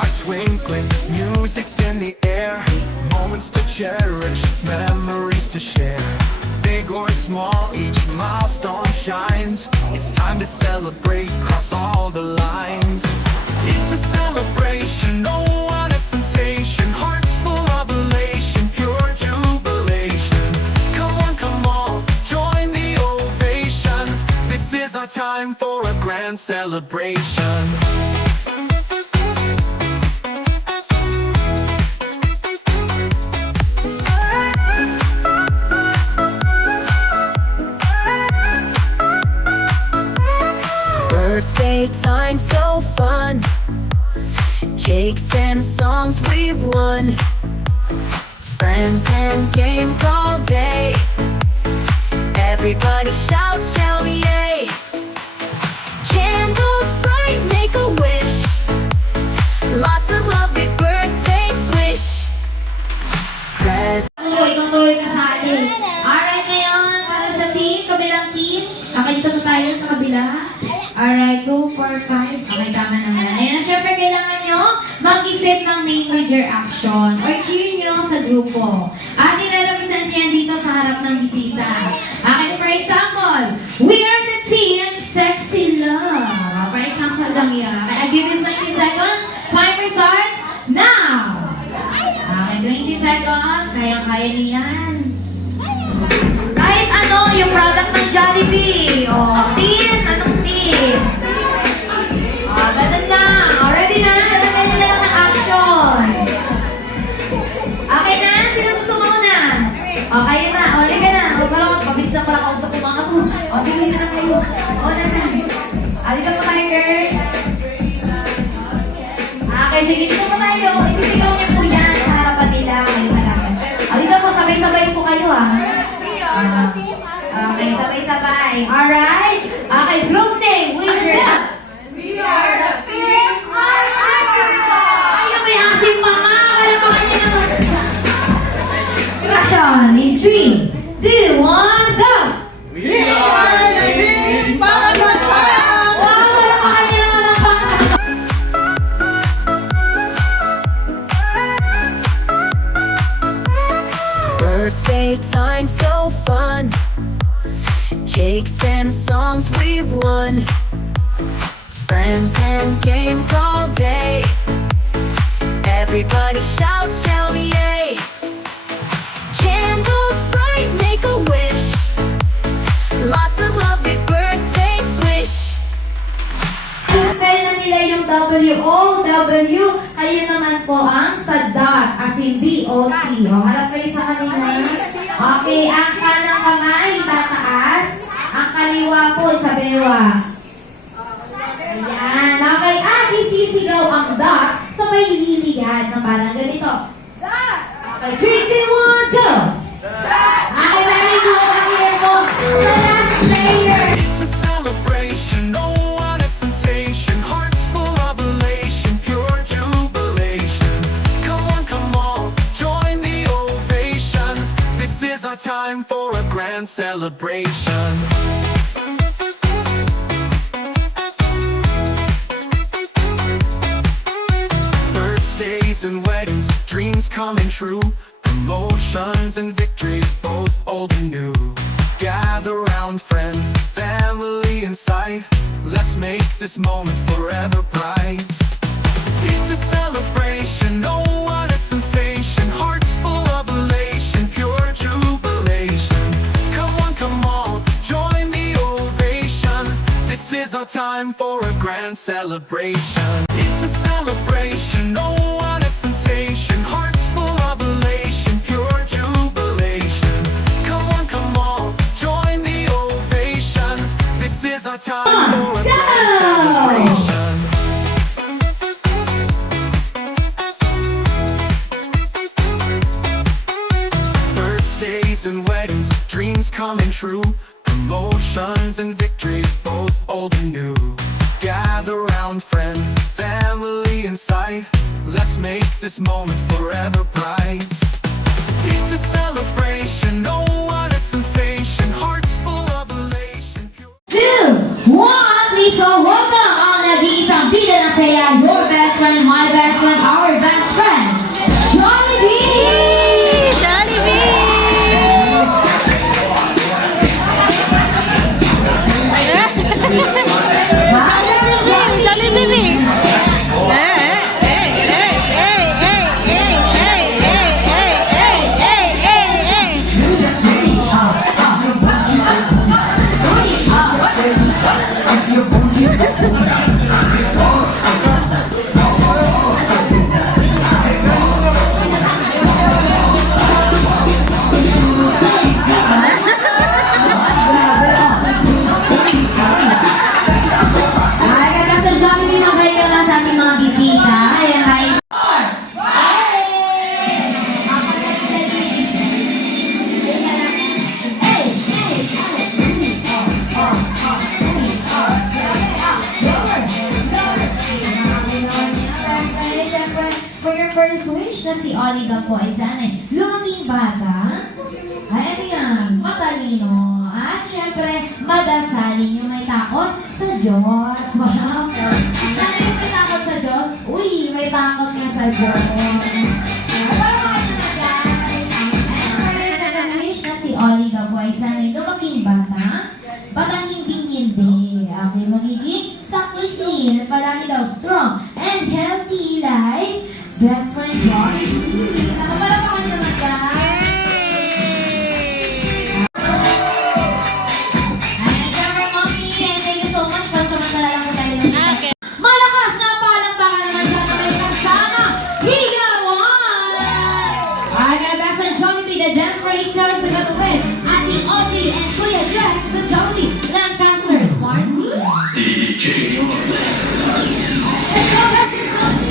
are twinkling, music's in the air. Moments to cherish, memories to share. Big or small, each milestone shines. It's time to celebrate, cross all the lines. It's a celebration, no one a sensation. Hearts full of elation, pure jubilation. Come on, join the ovation. This is our time for a grand celebration. Birthday time so fun, cakes and songs we've won, friends and games all day. Everybody shout, shout, yay! Candles bright, make a wish. Lots of love, big birthday swish. Tuloy ka sa atin. Alright, ngayon, para sa team, kabilang team. Okay, dito na tayo sa kabila. Alright, 2, 4, 5. Okay, tama naman. Ayan, syempre kailangan nyo mag-isip ng name with your action or cheer nyo sa grupo. At i-represent nyo yan dito sa harap ng bisita. Okay, for example, we are the team Sexy Love. For example lang yan. Okay, I'll give you 20 seconds. Timer starts now! Okay, 20 seconds. Kayang-kaya nyo yan. Guys, ano yung product ng Jollibee? O, team? Anong team? O, ganun lang. O, ready na? Nalagay nila lang ng action. Okay na? Sino gusto muna? O, kayo na. O, liga na. O, parang pabilis na pala kausap ko mga ko. O, bigay na lang kayo. O, na. Aliga po tayo, girls. Okay, sige. Dito po tayo. Isisigaw niyo po yan sa harapan nila. Kayo harapan. Aliga po, sabay-sabay po kayo, ha? Okay, sabay-sabay. Alright? Okay, group name. We are the team Asim! Ayaw, may asim pa nga. Wala pa kasi naman. Action in 3, 2, 1, go! We are the team Pagkakayang! Wow, wala pa kasi naman ang pang- Birthday time so fun, cakes and songs we've won, friends and games all day. Everybody shout, shout, yay! Candles bright, make a wish. Lots of love, big birthday swish. Spell na nila yung W-O-W. Kayo naman po ang sa dot, as in D-O-T. O, harap kayo sa kanila. Okay, ang kanang kamay tataas. Ang kaliwa po sa bewa. Ayan. Okay, at isisigaw ang dot sa may lilihan na parang ganito. Okay, 3, 2, 1, go! Okay, very good. Pakinggan mo. The last player. It's a celebration, no one a sensation. Hearts full of elation, pure jubilation. Come on, join the ovation. This is our time for a grand celebration. Birthdays and weddings, dreams coming true. Promotions and victories, both old and new. Gather round friends, family in sight. Let's make this moment forever bright. It's a celebration, no one a sensation. Hearts full of elation, pure jubilation. Come on, join the ovation. This is our time for a grand celebration. It's a celebration, no one a sensation. Hearts full of elation, pure jubilation. Come on, join the ovation. This is our time for a grand celebration. Birthdays and weddings, dreams coming true. Promotions and victories, both old and new. Gather round friends, family in sight. Let's make this moment forever bright. It's a celebration, no one a sensation. Hearts full of elation. 2, 1, please all welcome ang nag-iisang bida na saya, your best friend, my best friend, first wish na si Oliga po ay sana lumaking bata. Ay, ano yan? Matalino. At syempre, madasalin yung may takot sa Diyos. Wow. Sana yung may takot sa Diyos? Uy, may takot nga sa Diyos. Para kayo naman guys. And for your second wish na si Oliga po ay sana lumaking bata. Batang hindi. Okay, magiging sakitin. Palagi daw strong and healthy like best friend Johnny. Nakapalapakan naman guys. Ayan, syempre mommy, and thank you so much. Pansamantala lang po tayo ng isa. Malakas na palakpakan naman siya sa may kasama. Higawan! Alright, best friend Johnny, the dance racers sa gatuwin. Ate Audrey and Kuya Jax, the Johnny Lancaster Smart Team. Let's go, best friend Johnny!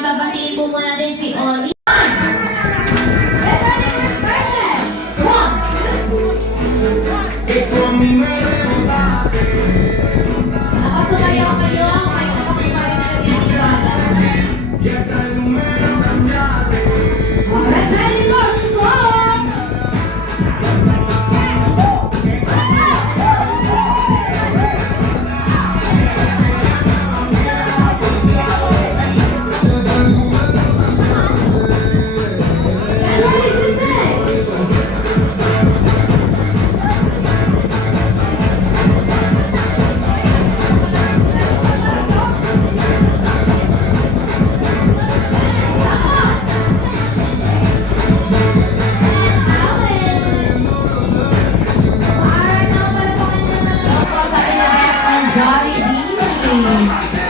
Babatiin po muna din si Oli. Nakasumayaw kayo, may nakapumayo na kami sa alright, ready for the song! And what did we say?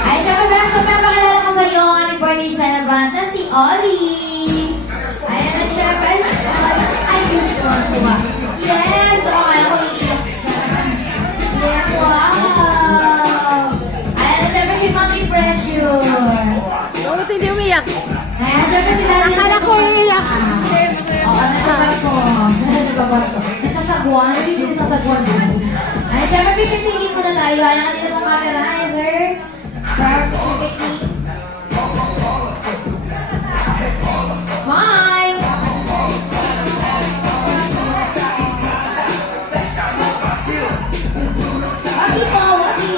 Ay, syempre best of napakilala ko sa iyo ang ating birthday celebrant na si Oli. Ayan at syempre, ay, yun ko. Yes! Okay, ako iiyak siya. Yes, wow! Ayan at syempre si Mami Precious. Bakit hindi umiyak? Ayan, syempre si Daddy. Akala ko umiyak. Oo, nagkabar ko. Nagsasagwan. Hindi nagsasagwan din. Ay, syempre, pipipigin muna tayo. Ayan, kanina pong camera, eh, sir. Para pipipigin. Smile! Waki po, waki.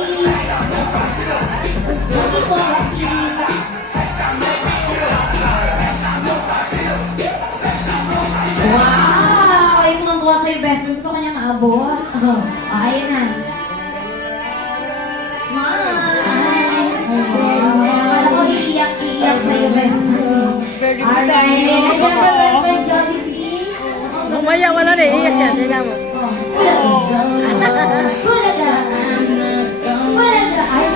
Waki po, waki. Wow! Ay, mga bukas sa'yo, best friend. Gusto ko niya maabot. Oh, ayan na. Smile! Akala ko iiyak sa'yo, best friend. Very Alright, madali. and syempre, best friend, Jollibee. Umaya, wala na, iiyak yan. Tingnan mo. Bulaga! Bulaga! Ay,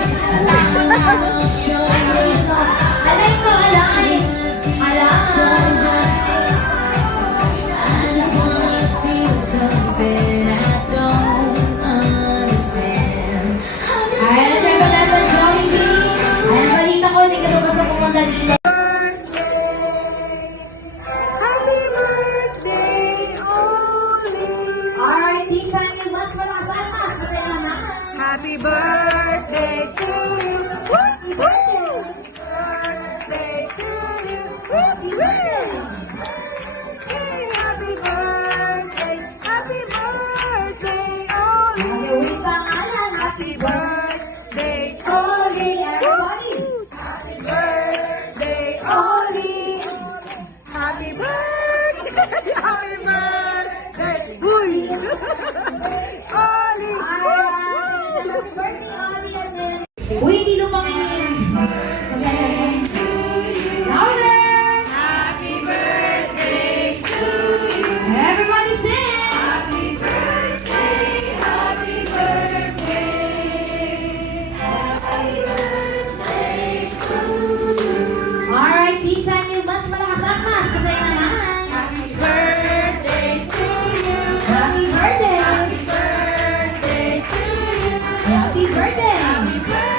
Uy, hindi lumangin. Louder! Happy birthday to you. Everybody sing! Happy birthday, happy birthday. Happy birthday to you. Alright, this time yung mas malakas-lakas. Kasi naman. Happy birthday to you. Happy birthday. Happy birthday to you. Happy birthday. Happy birthday.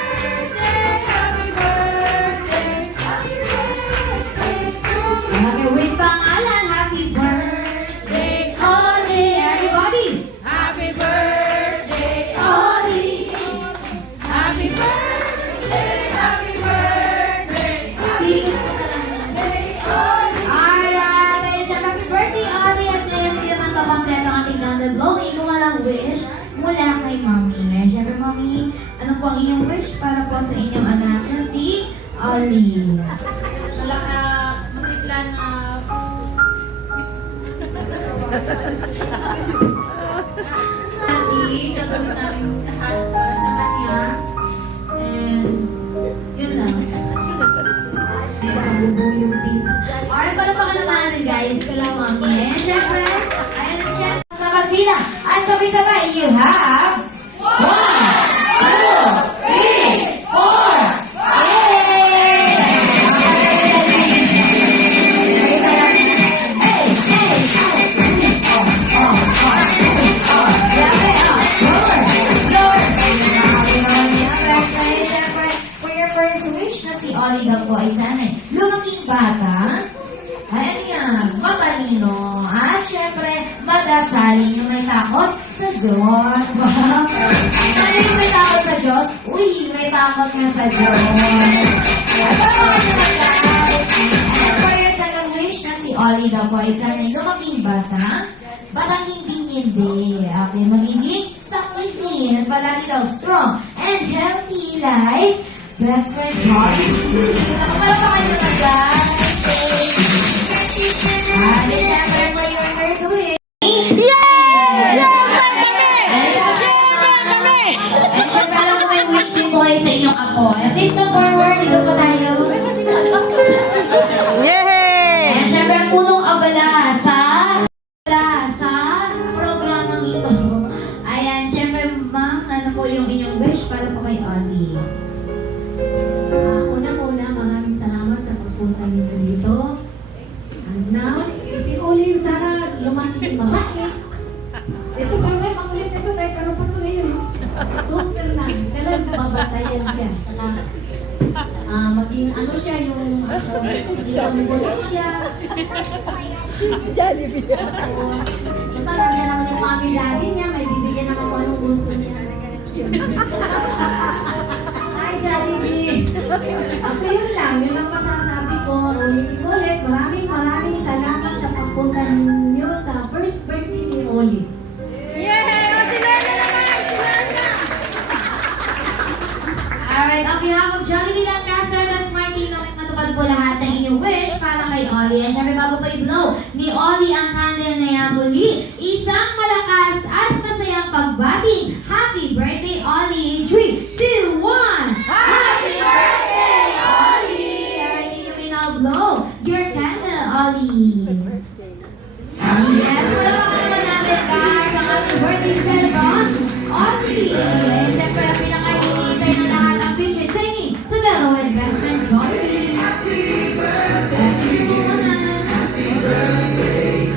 Happy birthday. Happy birthday to you. Happy wish pangalan. Happy birthday, Ollie. Everybody. Happy birthday, Ollie. Happy birthday. Happy birthday. Happy birthday, Ollie. Alright, siya happy birthday, Ollie. At ngayon, hindi naman kakompleto ang ating candle blowing. Kung walang wish mula kay Mommy. Siyempre, Mommy, ano po ang inyong wish para po sa inyong anak na si Ollie? Wala ka magiglan na Lagi, gagawin namin lahat sa kanya. And yun lang. Si Kabubuyog din. Alright, para pa ka naman, guys. Kala, Mommy. And syempre, ayun ang syempre. Sa pagbilang. At sabay-sabay, you have 1, 2, 3, 4. For your first wish na si Ollie daw po ay sana lumaking bata. Ayan yan, matalino. At syempre, mag-asalin yung may takot sa Diyos. Wow! Ano yung may takot sa Diyos? Uy, may takot nga sa Diyos. At para mga naman guys. And for your second wish na si Ollie daw po ay sana lumaking bata. Batang hindi. Okay, magiging saklitin. At palagi daw strong and healthy like best friend Holly. Napapalapakan nyo na guys. At syempre po yung first wish. Yay! And syempre alam ko may wish din po kayo sa inyong apo. Please come forward. Dito po tayo. Yay! And syempre punong abala sa programang ito. Ayan, syempre ma'am, ano po yung inyong wish para po kay Ollie? Una-una, maraming salamat sa pagpunta niyo dito. And now, si Oli, sana lumaki yung babae. Ito pa rin, makulit ito tayo, pero pa ito ngayon. Super na. Kailan babatayan siya. Saka, maging ano siya, yung ilang siya. Jollibee. Basta nandiyan naman yung mami lagi niya, may bibigyan naman kung anong gusto niya. Hi, Jollibee! Ako yun lang masasabi ko. Ulit, maraming salamat sa pagpunta ninyo sa first birthday ni Oli. Yay! O, si Lorna naman! Si Lorna! Alright, on behalf of Jollibee Lancaster, that's Martin, matupad po lahat ng inyong wish para kay Ollie. At syempre bago pa i-blow ni Ollie ang candle na yan muli, isang malakas at masayang pagbati. Happy birthday, Ollie! 3, 2, 1! Happy birthday, Ollie! Alright, and you may now blow your candle, Ollie. Yes, wala pa naman natin guys ang ating birthday celebrant, Ollie. And syempre, ang pinakahinihintay na lahat ang picture taking together with best friend Jollibee. Happy birthday! Happy birthday!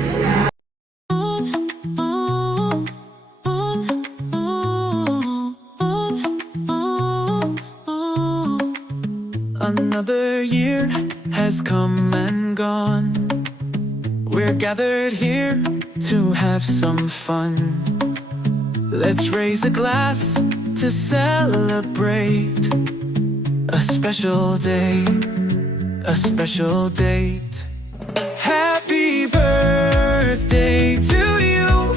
Another year has come and gone. We're gathered here to have some fun. Let's raise a glass to celebrate a special day, a special date. Happy birthday to you.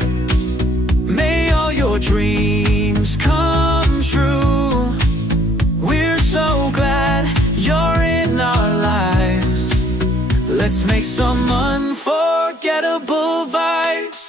May all your dreams come true. We're so glad you're in our lives. Let's make some unforgettable vibes.